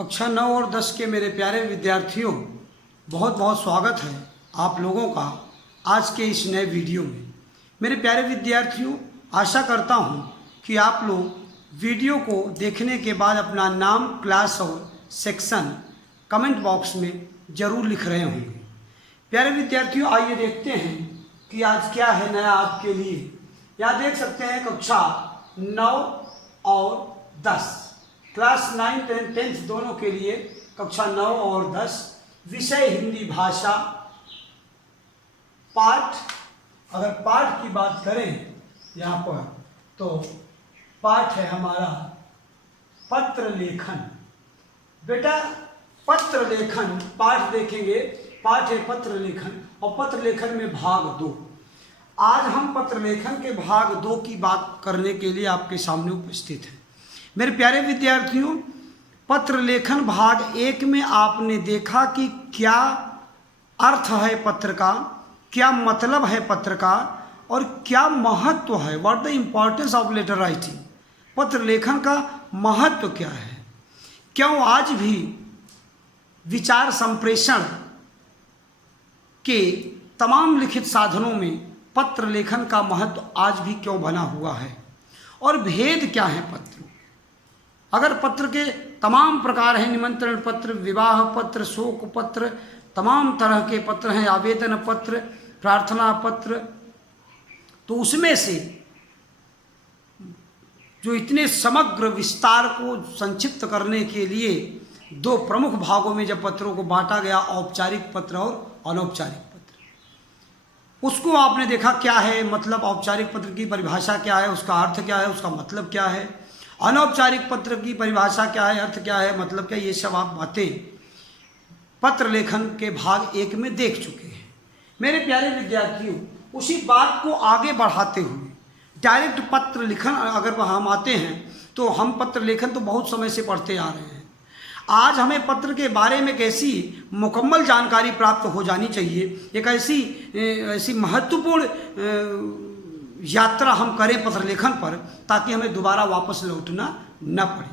कक्षा 9 और 10 के मेरे प्यारे विद्यार्थियों, बहुत बहुत स्वागत है आप लोगों का आज के इस नए वीडियो में। मेरे प्यारे विद्यार्थियों, आशा करता हूं कि आप लोग वीडियो को देखने के बाद अपना नाम, क्लास और सेक्शन कमेंट बॉक्स में ज़रूर लिख रहे होंगे। प्यारे विद्यार्थियों, आइए देखते हैं कि आज क्या है नया आपके लिए। यहाँ देख सकते हैं कक्षा 9 और 10, क्लास 9 और 10 दोनों के लिए कक्षा 9 और 10, विषय हिंदी भाषा, पाठ। अगर पाठ की बात करें यहाँ पर तो पाठ है हमारा पत्र लेखन। बेटा पत्र लेखन पाठ देखेंगे, पाठ है पत्र लेखन और पत्र लेखन में भाग 2। आज हम पत्र लेखन के भाग 2 की बात करने के लिए आपके सामने उपस्थित हैं। मेरे प्यारे विद्यार्थियों, पत्र लेखन भाग 1 में आपने देखा कि क्या अर्थ है पत्र का, क्या मतलब है पत्र का और क्या महत्व है, what the importance of letter writing. पत्र लेखन का महत्व क्या है, क्यों आज भी विचार संप्रेषण के तमाम लिखित साधनों में पत्र लेखन का महत्व आज भी क्यों बना हुआ है और भेद क्या है पत्र। अगर पत्र के तमाम प्रकार हैं, निमंत्रण पत्र, विवाह पत्र, शोक पत्र, तमाम तरह के पत्र हैं, आवेदन पत्र, प्रार्थना पत्र, तो उसमें से जो इतने समग्र विस्तार को संक्षिप्त करने के लिए 2 प्रमुख भागों में जब पत्रों को बांटा गया, औपचारिक पत्र और अनौपचारिक पत्र, उसको आपने देखा क्या है मतलब, औपचारिक पत्र की परिभाषा क्या है, उसका अर्थ क्या है, उसका मतलब क्या है, अनौपचारिक पत्र की परिभाषा क्या है, अर्थ क्या है, मतलब क्या, ये सब आप बातें पत्र लेखन के भाग 1 में देख चुके हैं। मेरे प्यारे विद्यार्थियों, उसी बात को आगे बढ़ाते हुए डायरेक्ट पत्र लेखन अगर हम आते हैं तो हम पत्र लेखन तो बहुत समय से पढ़ते आ रहे हैं। आज हमें पत्र के बारे में एक ऐसी मुकम्मल जानकारी प्राप्त हो जानी चाहिए, एक ऐसी महत्वपूर्ण यात्रा हम करें पत्र लेखन पर, ताकि हमें दोबारा वापस लौटना न पड़े।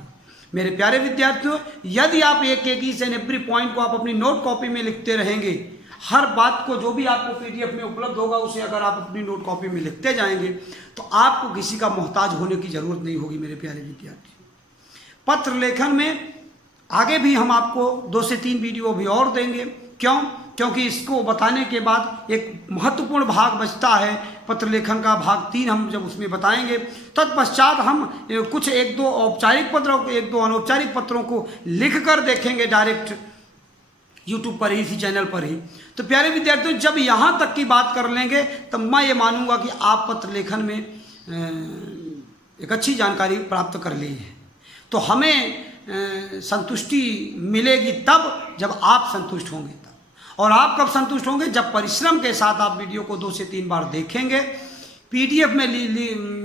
मेरे प्यारे विद्यार्थियों, यदि आप एक ईच एंड एवरी पॉइंट को आप अपनी नोट कॉपी में लिखते रहेंगे, हर बात को जो भी आपको PDF में उपलब्ध होगा उसे अगर आप अपनी नोट कॉपी में लिखते जाएंगे तो आपको किसी का मोहताज होने की ज़रूरत नहीं होगी। मेरे प्यारे विद्यार्थी, पत्र लेखन में आगे भी हम आपको 2 से 3 वीडियो भी और देंगे। क्यों? क्योंकि इसको बताने के बाद एक महत्वपूर्ण भाग बचता है पत्र लेखन का, भाग 3 हम जब उसमें बताएंगे, तत्पश्चात हम कुछ 1-2 औपचारिक पत्रों को, 1-2 अनौपचारिक पत्रों को लिख कर देखेंगे डायरेक्ट YouTube पर ही, इसी चैनल पर ही। तो प्यारे विद्यार्थियों, जब यहाँ तक की बात कर लेंगे तब मैं ये मानूंगा कि आप पत्र लेखन में एक अच्छी जानकारी प्राप्त कर ली है। तो हमें संतुष्टि मिलेगी तब जब आप संतुष्ट होंगे तब, और आप कब संतुष्ट होंगे, जब परिश्रम के साथ आप वीडियो को 2 से 3 बार देखेंगे, PDF में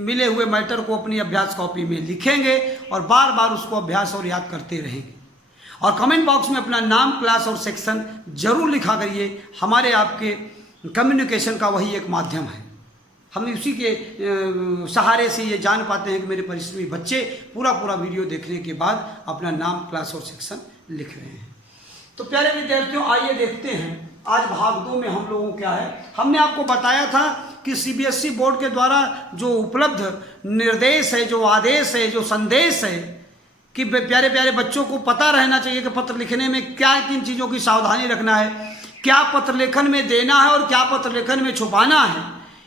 मिले हुए मैटर को अपनी अभ्यास कॉपी में लिखेंगे और बार बार उसको अभ्यास और याद करते रहेंगे। और कमेंट बॉक्स में अपना नाम, क्लास और सेक्शन जरूर लिखा करिए। हमारे आपके कम्युनिकेशन का वही एक माध्यम है। हम उसी के सहारे से ये जान पाते हैं कि मेरे परिश्रमी बच्चे पूरा वीडियो देखने के बाद अपना नाम, क्लास और सेक्शन लिख रहे हैं। तो प्यारे विद्यार्थियों, आइए देखते हैं आज भाग 2 में हम लोगों क्या है। हमने आपको बताया था कि CBSE बोर्ड के द्वारा जो उपलब्ध निर्देश है, जो आदेश है, जो संदेश है कि प्यारे प्यारे बच्चों को पता रहना चाहिए कि पत्र लिखने में क्या, किन चीज़ों की सावधानी रखना है, क्या पत्र लेखन में देना है और क्या पत्र लेखन में छुपाना है,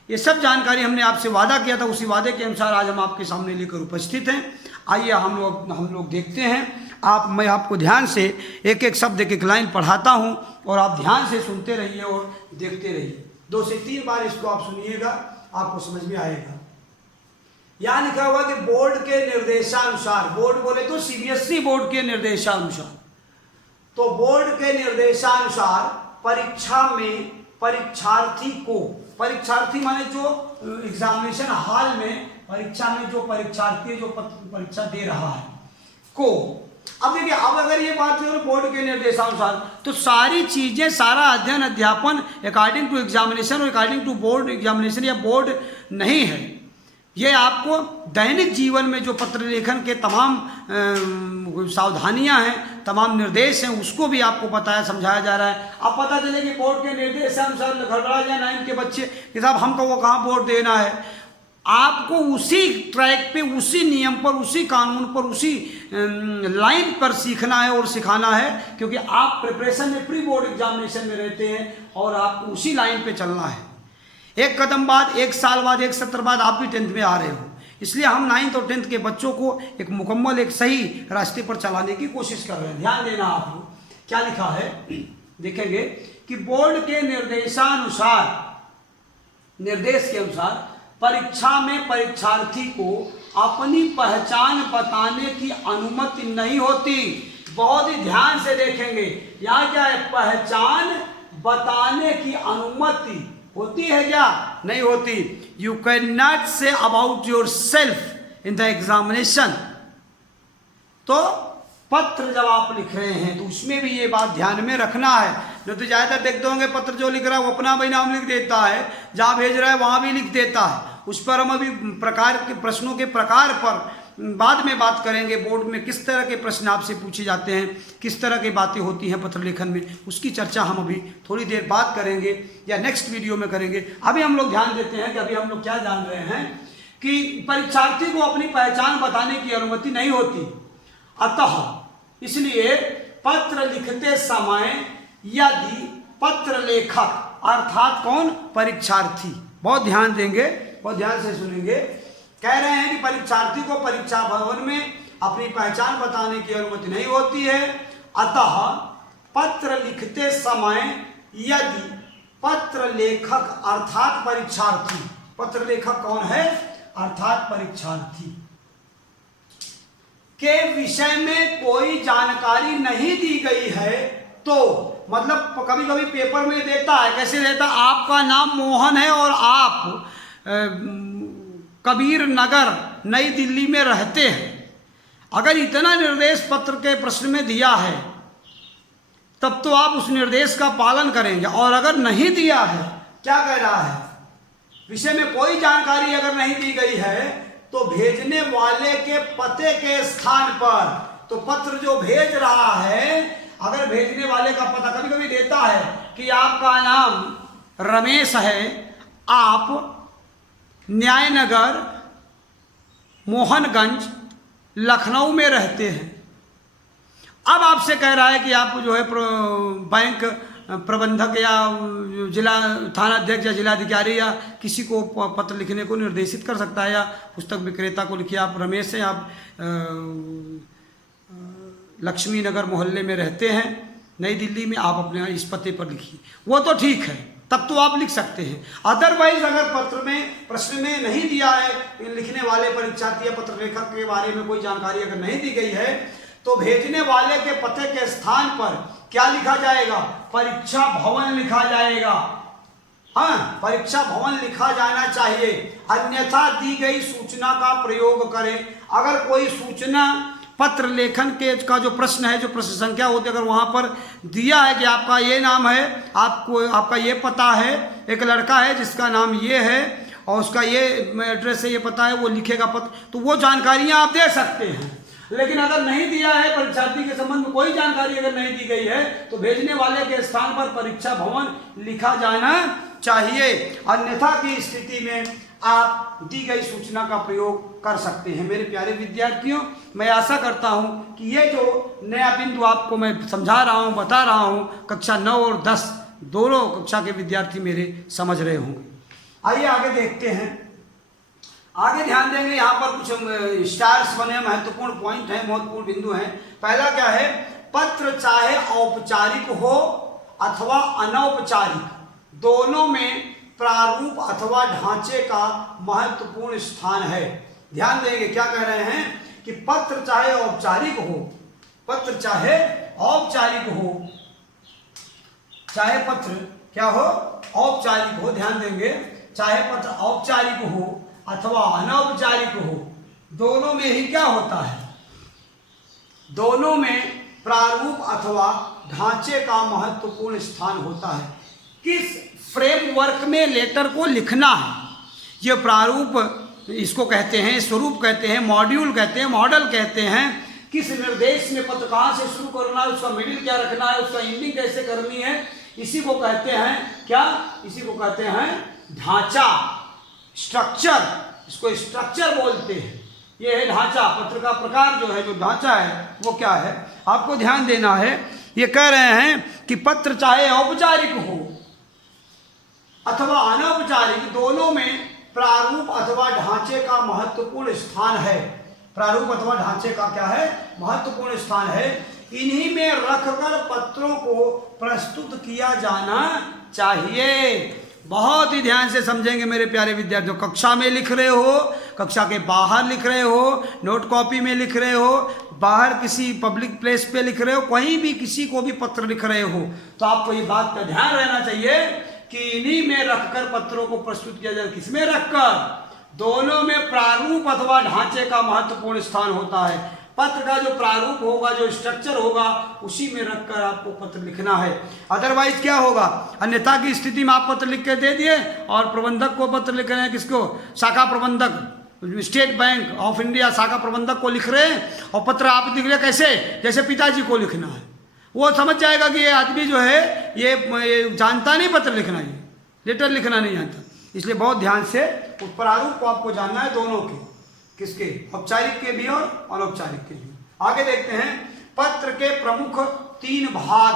ये सब जानकारी हमने आपसे वादा किया था। उसी वादे के अनुसार आज हम आपके सामने लेकर उपस्थित हैं। आइए हम लोग देखते हैं। मैं आपको ध्यान से एक एक शब्द, एक लाइन पढ़ाता हूं और आप ध्यान से सुनते रहिए और देखते रहिए। 2 से 3 बार इसको आप सुनिएगा, आपको समझ में आएगा। यहाँ लिखा हुआ कि बोर्ड के निर्देशानुसार, बोर्ड बोले तो CBSE बोर्ड के निर्देशानुसार, तो बोर्ड के निर्देशानुसार परीक्षा में परीक्षार्थी को, परीक्षार्थी माने जो एग्जामिनेशन हॉल में परीक्षा में जो परीक्षार्थी जो परीक्षा दे रहा है को, अब देखिए, अब अगर ये बात करें बोर्ड के निर्देशानुसार तो सारी चीजें, सारा अध्ययन अध्यापन अकॉर्डिंग टू एग्जामिनेशन और अकॉर्डिंग टू बोर्ड एग्जामिनेशन या बोर्ड नहीं है। ये आपको दैनिक जीवन में जो पत्र लेखन के तमाम सावधानियां हैं, तमाम निर्देश हैं, उसको भी आपको बताया समझाया जा रहा है। अब पता चले कि बोर्ड के निर्देश से अनुसार गड़बड़ा जाए 9 के बच्चे कि साहब हमको वो कहाँ बोर्ड देना है। आपको उसी ट्रैक पे, उसी नियम पर, उसी कानून पर, उसी लाइन पर सीखना है और सिखाना है, क्योंकि आप प्रिपरेशन में, प्री बोर्ड एग्जामिनेशन में रहते हैं और आपको उसी लाइन पे चलना है। एक कदम बाद, एक साल बाद, एक सत्र बाद आप भी 10th में आ रहे हो, इसलिए हम 9th और 10th के बच्चों को एक मुकम्मल, एक सही रास्ते पर चलाने की कोशिश कर रहे हैं। ध्यान देना आप लोग क्या लिखा है, देखेंगे कि बोर्ड के निर्देशानुसार, निर्देश के अनुसार परीक्षा में परीक्षार्थी को अपनी पहचान बताने की अनुमति नहीं होती। बहुत ही ध्यान से देखेंगे, यहाँ क्या है, पहचान बताने की अनुमति होती है क्या, नहीं होती। You can not say about your self in the examination. तो पत्र जब आप लिख रहे हैं तो उसमें भी ये बात ध्यान में रखना है। नहीं तो ज़्यादातर देखते होंगे पत्र जो लिख रहा है वो अपना भी नाम लिख देता है, जहाँ भेज रहा है वहाँ भी लिख देता है। उस पर हम अभी प्रकार के प्रश्नों के प्रकार पर बाद में बात करेंगे। बोर्ड में किस तरह के प्रश्न आपसे पूछे जाते हैं, किस तरह की बातें होती हैं पत्र लेखन में, उसकी चर्चा हम अभी थोड़ी देर बाद करेंगे या नेक्स्ट वीडियो में करेंगे। अभी हम लोग ध्यान देते हैं कि अभी हम लोग क्या जान रहे हैं कि परीक्षार्थी को अपनी पहचान बताने की अनुमति नहीं होती। अतः इसलिए पत्र लिखते समय यदि पत्र लेखक अर्थात कौन, परीक्षार्थी, बहुत ध्यान देंगे, बहुत ध्यान से सुनेंगे, कह रहे हैं कि परीक्षार्थी को परीक्षा भवन में अपनी पहचान बताने की अनुमति नहीं होती है। अतः पत्र लिखते समय यदि पत्र लेखक अर्थात परीक्षार्थी, पत्र लेखक कौन है, अर्थात परीक्षार्थी के विषय में कोई जानकारी नहीं दी गई है, तो मतलब कभी कभी पेपर में देता है, कैसे देता, आपका नाम मोहन है और आप कबीर नगर नई दिल्ली में रहते हैं। अगर इतना निर्देश पत्र के प्रश्न में दिया है तब तो आप उस निर्देश का पालन करेंगे। और अगर नहीं दिया है, क्या कह रहा है, विषय में कोई जानकारी अगर नहीं दी गई है तो भेजने वाले के पते के स्थान पर, तो पत्र जो भेज रहा है, अगर भेजने वाले का पता कभी कभी देता है कि आपका नाम रमेश है, आप न्याय नगर मोहनगंज लखनऊ में रहते हैं। अब आपसे कह रहा है कि आप जो है बैंक प्रबंधक या जिला थाना अध्यक्ष या जिलाधिकारी या किसी को पत्र लिखने को निर्देशित कर सकता है, या पुस्तक विक्रेता को लिखिए, आप रमेश हैं, आप लक्ष्मी नगर मोहल्ले में रहते हैं नई दिल्ली में, आप अपने इस पते पर लिखिए। वो तो ठीक है, तब तो आप लिख सकते हैं। अदरवाइज अगर पत्र में, प्रश्न में नहीं दिया है, लिखने वाले परीक्षार्थी या पत्र लेखक के बारे में कोई जानकारी अगर नहीं दी गई है, तो भेजने वाले के पते के स्थान पर क्या लिखा जाएगा, परीक्षा भवन लिखा जाएगा। हाँ, परीक्षा भवन लिखा जाना चाहिए, अन्यथा दी गई सूचना का प्रयोग करें। अगर कोई सूचना पत्र लेखन के का जो प्रश्न है, जो प्रश्न संख्या होती है, अगर वहाँ पर दिया है कि आपका ये नाम है, आपको आपका ये पता है, एक लड़का है जिसका नाम ये है और उसका ये एड्रेस है, ये पता है, वो लिखेगा पत्र, तो वो जानकारियाँ आप दे सकते हैं। लेकिन अगर नहीं दिया है, परीक्षार्थी के संबंध में कोई जानकारी अगर नहीं दी गई है, तो भेजने वाले के स्थान पर परीक्षा भवन लिखा जाना चाहिए। अन्यथा की स्थिति में आप दी गई सूचना का प्रयोग कर सकते हैं। मेरे प्यारे विद्यार्थियों, मैं आशा करता हूं कि ये जो नया बिंदु आपको मैं समझा रहा हूं, बता रहा हूं, कक्षा 9 और 10 दोनों कक्षा के विद्यार्थी मेरे समझ रहे होंगे। आइए आगे देखते हैं, आगे ध्यान देंगे। यहाँ पर कुछ स्टार्स बने, महत्वपूर्ण पॉइंट हैं, महत्वपूर्ण बिंदु हैं। पहला क्या है, पत्र चाहे औपचारिक हो अथवा अनौपचारिक, दोनों में प्रारूप अथवा ढांचे का महत्वपूर्ण स्थान है। ध्यान देंगे, क्या कह रहे हैं कि पत्र चाहे औपचारिक हो, पत्र चाहे औपचारिक हो, चाहे पत्र क्या हो, औपचारिक हो, ध्यान देंगे, चाहे पत्र औपचारिक हो अथवा अनौपचारिक हो, दोनों में ही क्या होता है, दोनों में प्रारूप अथवा ढांचे का महत्वपूर्ण स्थान होता है। किस फ्रेमवर्क में लेटर को लिखना है, ये प्रारूप इसको कहते हैं, स्वरूप कहते हैं, मॉड्यूल कहते हैं, मॉडल कहते हैं। किस निर्देश में पत्र कहाँ से शुरू करना है, उसका मिडिल क्या रखना है, उसका एंडिंग कैसे करनी है, इसी को कहते हैं क्या, इसी को कहते हैं ढांचा, स्ट्रक्चर। इसको स्ट्रक्चर बोलते हैं। ये है ढांचा। पत्र का प्रकार जो है, जो ढांचा है वो क्या है, आपको ध्यान देना है। ये कह रहे हैं कि पत्र चाहे औपचारिक हो अथवा अनौपचारिक, दोनों में प्रारूप अथवा ढांचे का महत्वपूर्ण स्थान है। प्रारूप अथवा ढांचे का क्या है, महत्वपूर्ण स्थान है। इन्हीं में रखकर पत्रों को प्रस्तुत किया जाना चाहिए। बहुत ही ध्यान से समझेंगे मेरे प्यारे विद्यार्थियों। कक्षा में लिख रहे हो, कक्षा के बाहर लिख रहे हो, नोट कॉपी में लिख रहे हो, बाहर किसी पब्लिक प्लेस पे लिख रहे हो, कहीं भी किसी को भी पत्र लिख रहे हो, तो आपको ये बात का ध्यान रहना चाहिए कि इन्हीं में रखकर पत्रों को प्रस्तुत किया जाए। किसमें रखकर? दोनों में प्रारूप अथवा ढांचे का महत्वपूर्ण स्थान होता है। पत्र का जो प्रारूप होगा, जो स्ट्रक्चर होगा, उसी में रखकर आपको पत्र लिखना है। अदरवाइज क्या होगा, अन्यथा की स्थिति में आप पत्र लिख के दे दिए और प्रबंधक को पत्र लिख रहे हैं, किसको, शाखा प्रबंधक, स्टेट बैंक ऑफ इंडिया शाखा प्रबंधक को लिख रहे हैं, और पत्र आप लिख रहे कैसे, जैसे पिताजी को लिखना है। वो समझ जाएगा कि ये आदमी जो है ये जानता नहीं पत्र लिखना, ये लेटर लिखना नहीं जानता। इसलिए बहुत ध्यान से उस प्रारूप को आपको जानना है, दोनों के, किसके, औपचारिक के भी और अनौपचारिक के भी। आगे देखते हैं पत्र के प्रमुख 3 भाग,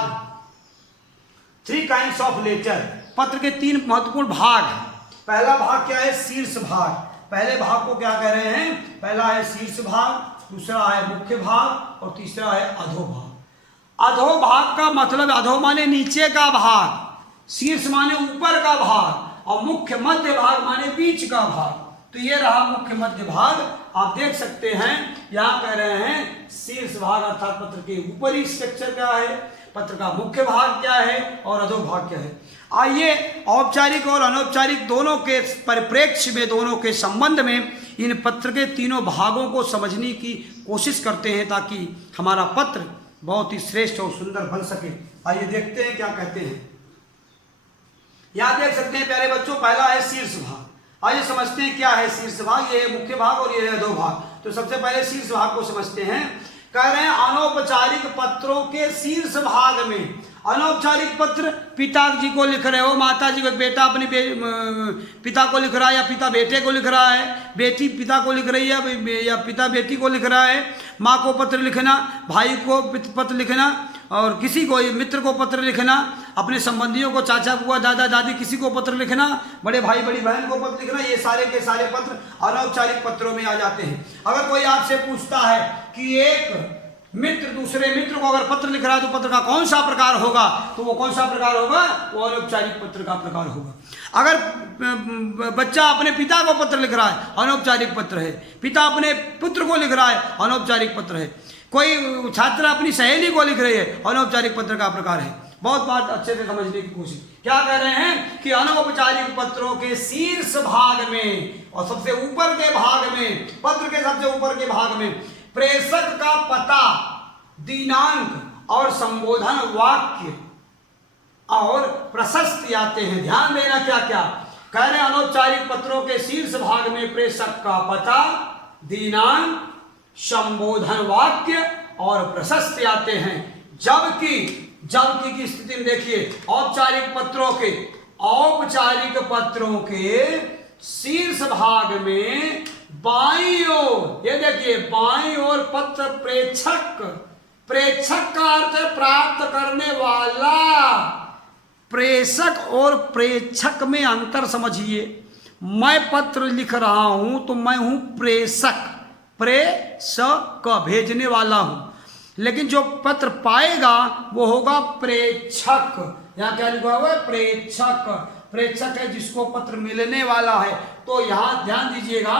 3 काइंड्स ऑफ लेटर। पत्र के 3 महत्वपूर्ण भाग हैं। पहला भाग क्या है, शीर्ष भाग। पहले भाग को क्या कह रहे हैं, पहला है शीर्ष भाग, दूसरा है मुख्य भाग और तीसरा है अधोभाग। अधोभाग का मतलब, अधो माने नीचे का भाग, शीर्ष माने ऊपर का भाग, और मुख्य मध्य भाग माने बीच का भाग। तो ये रहा मुख्य मध्य भाग। आप देख सकते हैं यहाँ कह रहे हैं शीर्ष भाग अर्थात पत्र के ऊपरी स्ट्रक्चर क्या है, पत्र का मुख्य भाग क्या है और अधोभाग क्या है। आइए औपचारिक और अनौपचारिक दोनों के परिप्रेक्ष्य में, दोनों के संबंध में इन पत्र के तीनों भागों को समझने की कोशिश करते हैं, ताकि हमारा पत्र बहुत ही श्रेष्ठ और सुंदर बन सके। आइए देखते हैं क्या कहते हैं। यहाँ देख सकते हैं प्यारे बच्चों, पहला है शीर्ष भाग। आइए समझते हैं क्या है शीर्ष भाग। ये है मुख्य भाग और ये है अधोभाग। तो सबसे पहले शीर्ष भाग को समझते हैं। कह रहे हैं अनौपचारिक पत्रों के शीर्ष भाग में, अनौपचारिक पत्र पिताजी को लिख रहे हो, माता जी को, बेटा अपने पिता को लिख रहा है या पिता बेटे को लिख रहा है, बेटी पिता को लिख रही है या पिता बेटी को लिख रहा है, माँ को पत्र लिखना, भाई को पत्र लिखना, और किसी को, मित्र को पत्र लिखना, अपने संबंधियों को, चाचा बुआ दादा दादी किसी को पत्र लिखना, बड़े भाई बड़ी बहन को पत्र लिखना, ये सारे के सारे पत्र अनौपचारिक पत्रों में आ जाते हैं। अगर कोई आपसे पूछता है कि एक मित्र दूसरे मित्र को अगर पत्र लिख रहा है तो पत्र का कौन सा प्रकार होगा, तो वो कौन सा प्रकार होगा, वो अनौपचारिक पत्र का प्रकार होगा। अगर बच्चा अपने पिता को पत्र लिख रहा है, अनौपचारिक पत्र है। पिता अपने पुत्र को लिख रहा है, अनौपचारिक पत्र है। कोई छात्र अपनी सहेली को लिख रही है, अनौपचारिक पत्र का प्रकार है। बहुत बात अच्छे से समझने की कोशिश। क्या कह रहे हैं कि अनौपचारिक पत्रों के शीर्ष भाग में और सबसे ऊपर के भाग में, पत्र के सबसे ऊपर के भाग में प्रेषक का पता, दिनांक और संबोधन वाक्य और प्रशस्ति आते हैं। ध्यान देना क्या क्या कह रहे हैं। अनौपचारिक पत्रों के शीर्ष भाग में प्रेषक का पता, दिनांक, संबोधन वाक्य और प्रशस्ति आते हैं। जबकि की स्थिति में देखिए, औपचारिक पत्रों के शीर्ष भाग में बाईं ओर, ये देखिए बाईं ओर पत्र प्रेषक, प्रेषक का अर्थ है प्राप्त करने वाला। प्रेषक और प्रेषक में अंतर समझिए। मैं पत्र लिख रहा हूं तो मैं हूं प्रेषक, प्रेषक भेजने वाला हूं, लेकिन जो पत्र पाएगा वो होगा प्रेषक। यहाँ क्या लिखा हुआ है, प्रेषक। प्रेषक है जिसको पत्र मिलने वाला है। तो यहाँ ध्यान दीजिएगा,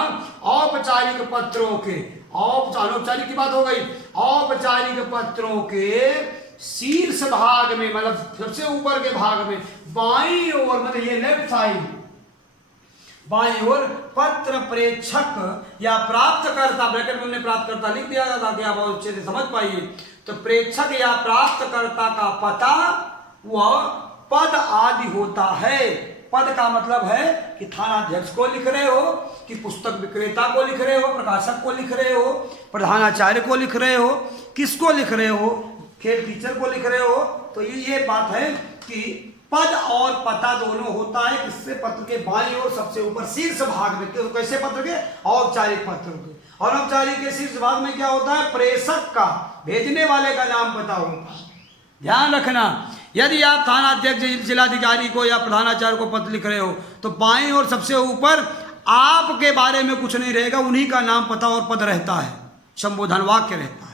औपचारिक पत्रों के, अनौपचारिक की बात हो गई, औपचारिक पत्रों के शीर्ष भाग में, मतलब सबसे ऊपर के भाग में बाईं ओर, मतलब ये लेफ्ट साइड, बाईं ओर पत्र प्रेषक या प्राप्तकर्ता, ब्रैकेट में हमने प्राप्तकर्ता लिख दिया था ताकि आप बहुत अच्छे से समझ पाइए। तो प्रेषक या प्राप्तकर्ता का पता वह पद आदि होता है। पद का मतलब है कि थानाध्यक्ष को लिख रहे हो, कि पुस्तक विक्रेता को लिख रहे हो, प्रकाशक को लिख रहे हो, प्रधानाचार्य को लिख रहे हो, किसको लिख रहे हो, खेल टीचर को लिख रहे हो। तो ये बात है कि पद और पता दोनों होता है किससे, पत्र के बाईं ओर सबसे ऊपर शीर्ष भाग में। कैसे पत्र के? औपचारिक पत्र के। और अनौपचारिक के शीर्ष भाग में क्या होता है? प्रेषक का, भेजने वाले का नाम पता होता है। ध्यान रखना, यदि आप थानाध्यक्ष, जिलाधिकारी को या प्रधानाचार्य को पत्र लिख रहे हो तो बाईं ओर सबसे ऊपर आपके बारे में कुछ नहीं रहेगा, उन्हीं का नाम पता और पद रहता है, संबोधन वाक्य रहता है।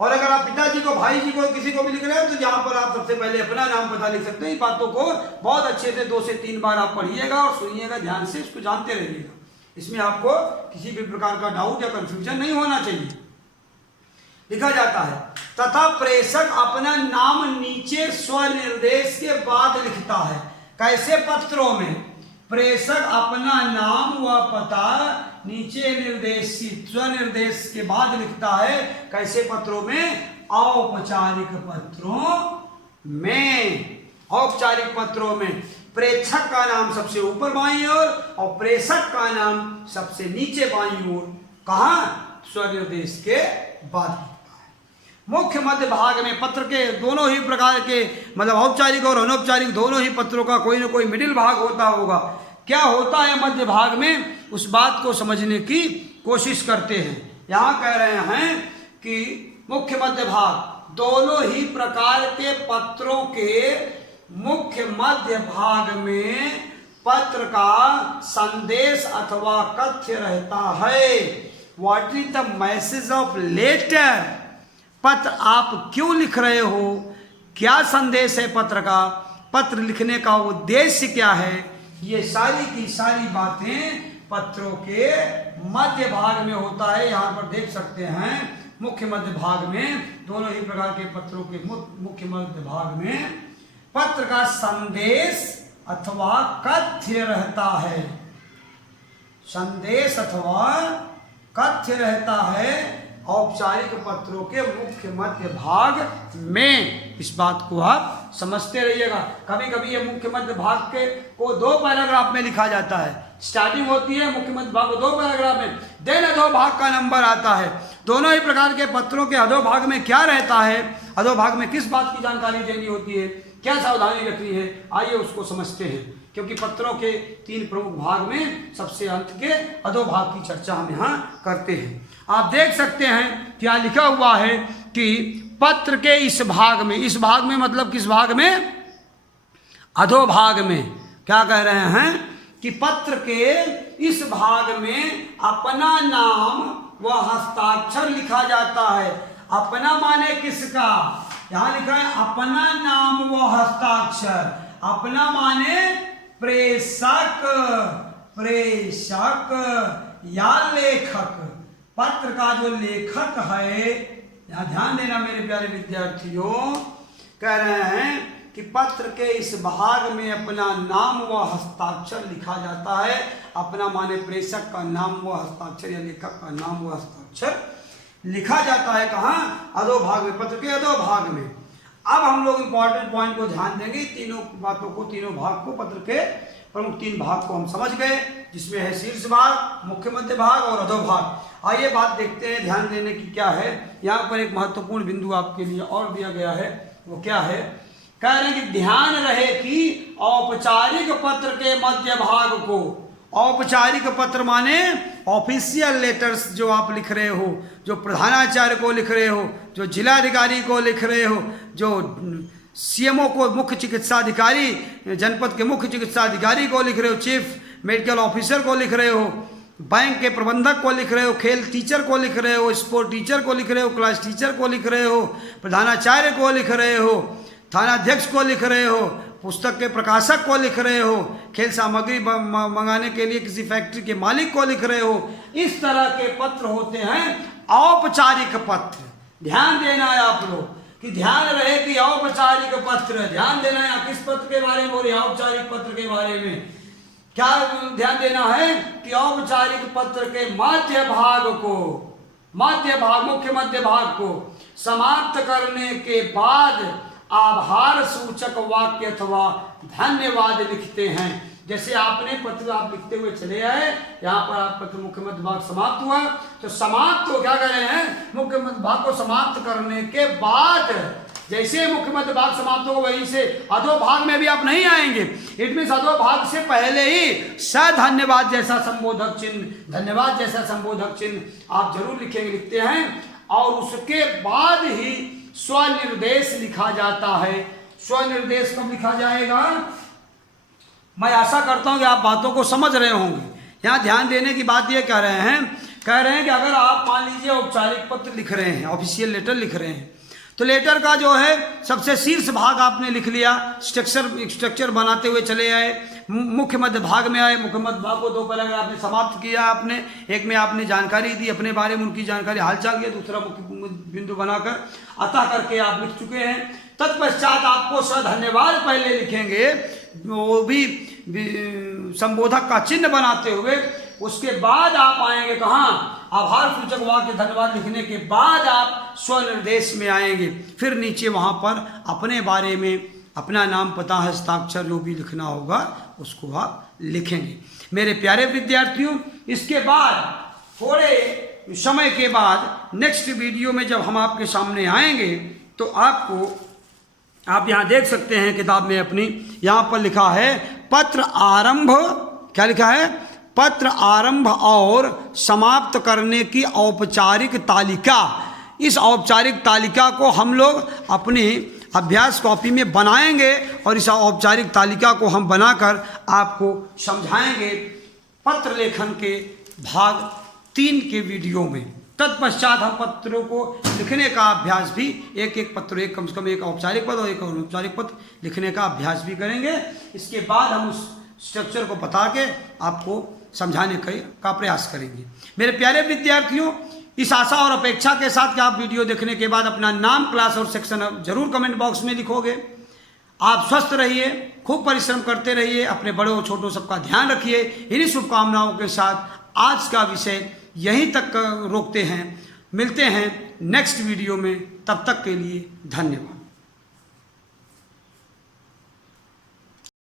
और अगर आप पिताजी को, भाई जी को, किसी को भी लिख रहे हो तो यहाँ पर आप सबसे पहले अपना नाम पता लिख सकते हैं। इन बातों को बहुत अच्छे से 2 से 3 बार आप पढ़िएगा और सुनिएगा ध्यान से, इसको जानते रहिएगा। इसमें आपको किसी भी प्रकार का डाउट या कंफ्यूजन नहीं होना चाहिए। लिखा जाता है, तथा प्रेषक अपना नाम नीचे स्वनिर्देश के बाद लिखता है। कैसे पत्रों में? प्रेषक अपना नाम व पता नीचे निर्देशित स्वनिर्देश के बाद लिखता है। कैसे पत्रों में? औपचारिक पत्रों में। औपचारिक पत्रों में प्रेषक का नाम सबसे ऊपर बाईं ओर और प्रेषक का नाम सबसे नीचे बाईं ओर। कहां? स्वनिर्देश के बाद। मुख्य मध्य भाग में पत्र के दोनों ही प्रकार के, मतलब औपचारिक और अनौपचारिक दोनों ही पत्रों का कोई ना कोई मिडिल भाग होता होगा। क्या होता है मध्य भाग में, उस बात को समझने की कोशिश करते हैं। यहाँ कह रहे हैं कि मुख्य मध्य भाग दोनों ही प्रकार के पत्रों के मुख्य मध्य भाग में पत्र का संदेश अथवा कथ्य रहता है। What is the message of letter? पत्र आप क्यों लिख रहे हो, क्या संदेश है पत्र का, पत्र लिखने का उद्देश्य क्या है, ये सारी की सारी बातें पत्रों के मध्य भाग में होता है। यहाँ पर देख सकते हैं मुख्य मध्य भाग में दोनों ही प्रकार के पत्रों के मुख्य मध्य भाग में पत्र का संदेश अथवा कथ्य रहता है। संदेश अथवा कथ्य रहता है औपचारिक पत्रों के मुख्य मध्य भाग में। इस बात को आप समझते रहिएगा। कभी कभी ये मुख्य मध्य भाग के को 2 पैराग्राफ में लिखा जाता है। स्टार्टिंग होती है मुख्य मध्य भाग को 2 पैराग्राफ में, देन अधोभाग का नंबर आता है। दोनों ही प्रकार के पत्रों के अधोभाग में क्या रहता है, अधोभाग में किस बात की जानकारी देनी होती है, क्या सावधानी रखनी है, आइए उसको समझते हैं। क्योंकि पत्रों के 3 प्रमुख भाग में सबसे अंत के अधोभाग की चर्चा हम यहाँ करते हैं। आप देख सकते हैं क्या लिखा हुआ है कि पत्र के इस भाग में मतलब किस भाग में? अधोभाग में। क्या कह रहे हैं कि पत्र के इस भाग में अपना नाम व हस्ताक्षर लिखा जाता है। अपना माने किसका? यहाँ लिखा है अपना नाम व हस्ताक्षर। अपना माने प्रेषक, प्रेषक या लेखक। पत्र का जो लेखक है, यहाँ ध्यान देना मेरे प्यारे विद्यार्थियों, कह रहे हैं कि पत्र के इस भाग में अपना नाम व हस्ताक्षर लिखा जाता है। अपना माने प्रेषक का नाम व हस्ताक्षर या लेखक का नाम व हस्ताक्षर लिखा जाता है। कहाँ? अधोभाग में, पत्र के अधोभाग में। अब हम लोग इंपॉर्टेंट पॉइंट को ध्यान देंगे। तीनों बातों को, तीनों भाग को, पत्र के प्रमुख 3 भाग को हम समझ गए, जिसमें है शीर्ष भाग, मुख्य मध्य भाग और अधोभाग। आइए बात देखते हैं ध्यान देने की क्या है। यहाँ पर एक महत्वपूर्ण बिंदु आपके लिए और दिया गया है, वो क्या है? कह रहे हैं कि ध्यान रहे कि औपचारिक पत्र के मध्य भाग को, औपचारिक पत्र माने ऑफिशियल लेटर्स जो आप लिख रहे हो, जो प्रधानाचार्य को लिख रहे हो, जो जिलाधिकारी को लिख रहे हो, जो सीएमओ को, मुख्य चिकित्सा अधिकारी, जनपद के मुख्य चिकित्सा अधिकारी को लिख रहे हो, चीफ मेडिकल ऑफिसर को लिख रहे हो, बैंक के प्रबंधक को लिख रहे हो, खेल टीचर को लिख रहे हो, स्पोर्ट टीचर को लिख रहे हो, क्लास टीचर को लिख रहे हो, प्रधानाचार्य को लिख रहे हो, थानाध्यक्ष को लिख रहे हो, पुस्तक के प्रकाशक को लिख रहे हो, खेल सामग्री मंगाने के लिए किसी फैक्ट्री के मालिक को लिख रहे हो। इस तरह के पत्र होते हैं औपचारिक पत्र। ध्यान देना है आप लोग कि ध्यान रहे कि औपचारिक पत्र, ध्यान देना है। किस पत्र के बारे में बोल रहे हैं? औपचारिक पत्र के बारे में। क्या ध्यान देना है कि औपचारिक पत्र के मध्य भाग को, मध्य भाग, मुख्य मध्य भाग को समाप्त करने के बाद आभार सूचक वाक्य अथवा धन्यवाद लिखते हैं। जैसे आपने पत्र आप लिखते हुए चले आए, यहाँ पर आप पत्र मुख्य मध्य भाग समाप्त हुआ, तो समाप्त तो क्या कर रहे हैं, मुख्य मध्य भाग को समाप्त करने के बाद जैसे मुख्य मध्य भाग समाप्त होगा वहीं से अधो भाग में भी आप नहीं आएंगे। इट मीन्स अधो भाग से पहले ही स धन्यवाद जैसा संबोधक चिन्ह, धन्यवाद जैसा संबोधक चिन्ह आप जरूर लिखेंगे, लिखते हैं। और उसके बाद ही स्वनिर्देश लिखा जाता है। स्वनिर्देश कब लिखा जाएगा? मैं आशा करता हूं कि आप बातों को समझ रहे होंगे। यहाँ ध्यान देने की बात ये कह रहे हैं कि अगर आप मान लीजिए औपचारिक पत्र लिख रहे हैं, ऑफिशियल लेटर लिख रहे हैं, तो लेटर का जो है सबसे शीर्ष भाग आपने लिख लिया, स्ट्रक्चर बनाते हुए चले आए, मुख्य मध्य भाग में आए, मुख्य मध्य भाग को 2 पैराग्राफ आपने समाप्त किया। आपने एक में आपने जानकारी दी अपने बारे में, उनकी जानकारी हालचाल किया, दूसरा मुख्य बिंदु बनाकर अतः करके आप लिख चुके हैं। तत्पश्चात आपको धन्यवाद पहले लिखेंगे, वो भी संबोधक का चिन्ह बनाते हुए। उसके बाद आप आएंगे कहाँ? आभार सूचक वाक्य धन्यवाद लिखने के बाद आप स्वनिर्देश में आएंगे। फिर नीचे वहाँ पर अपने बारे में अपना नाम, पता, हस्ताक्षर जो भी लिखना होगा उसको आप लिखेंगे। मेरे प्यारे विद्यार्थियों, इसके बाद थोड़े समय के बाद नेक्स्ट वीडियो में जब हम आपके सामने आएंगे तो आप यहाँ देख सकते हैं किताब में अपनी, यहाँ पर लिखा है पत्र आरंभ, क्या लिखा है? पत्र आरंभ और समाप्त करने की औपचारिक तालिका। इस औपचारिक तालिका को हम लोग अपनी अभ्यास कॉपी में बनाएंगे और इस औपचारिक तालिका को हम बनाकर आपको समझाएंगे पत्र लेखन के भाग 3 के वीडियो में। तत्पश्चात हम पत्रों को लिखने का अभ्यास भी एक पत्र, एक कम से कम एक औपचारिक पत्र और एक अनौपचारिक पत्र लिखने का अभ्यास भी करेंगे। इसके बाद हम उस स्ट्रक्चर को बता के आपको समझाने का प्रयास करेंगे। मेरे प्यारे विद्यार्थियों, इस आशा और अपेक्षा के साथ कि आप वीडियो देखने के बाद अपना नाम, क्लास और सेक्शन जरूर कमेंट बॉक्स में लिखोगे। आप स्वस्थ रहिए, खूब परिश्रम करते रहिए, अपने बड़ों छोटों सबका ध्यान रखिए। इन्हीं शुभकामनाओं के साथ आज का विषय यहीं तक रोकते हैं। मिलते हैं नेक्स्ट वीडियो में, तब तक के लिए धन्यवाद।